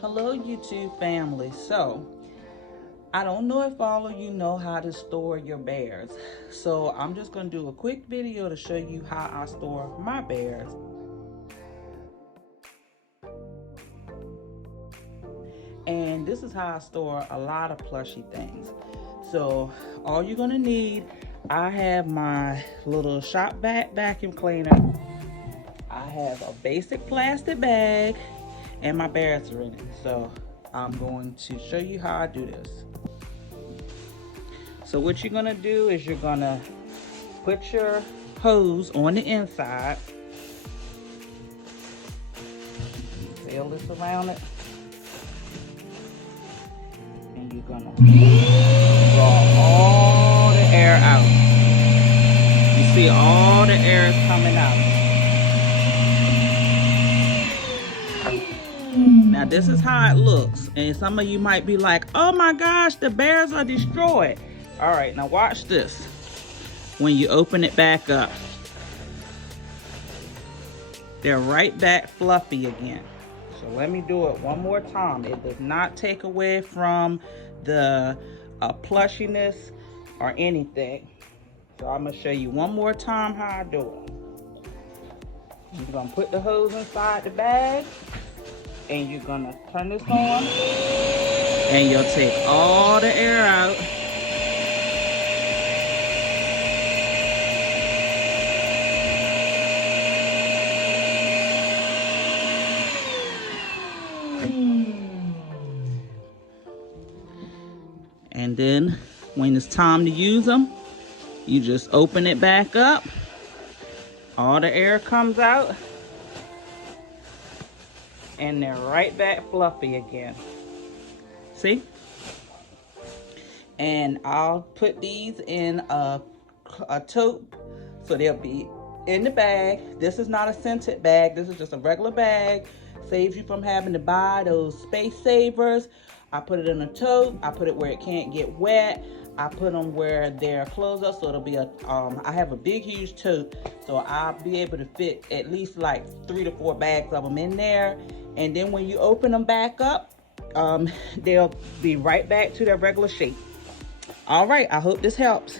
Hello YouTube family. So I don't know if all of you know how to store your bears, so I'm just going to do a quick video to show you how I store my bears. And this is how I store a lot of plushy things. So all you're going to need, I have my little shop vac vacuum cleaner, I have a basic plastic bag, and my bears are in it. So I'm going to show you how I do this. So what you're gonna do is you're gonna put your hose on the inside. Seal this around it. And you're gonna draw all the air out. You see all the air is coming out. Now this is how it looks. And some of you might be like, oh my gosh, the bears are destroyed. All right, now watch this. When you open it back up, they're right back fluffy again. So let me do it one more time. It does not take away from the plushiness or anything. So I'm gonna show you one more time how I do it. You're gonna put the hose inside the bag, and you're gonna turn this on, and you'll take all the air out. And then when it's time to use them, you just open it back up. All the air comes out. And they're right back fluffy again. See? And I'll put these in a tote so they'll be in the bag. This is not a scented bag. This is just a regular bag. Saves you from having to buy those space savers. I put it in a tote. I put it where it can't get wet. I put them where they're closed up, so it'll be a, I have a big, huge tote, so I'll be able to fit at least like 3 to 4 bags of them in there. And then when you open them back up, they'll be right back to their regular shape. All right, I hope this helps.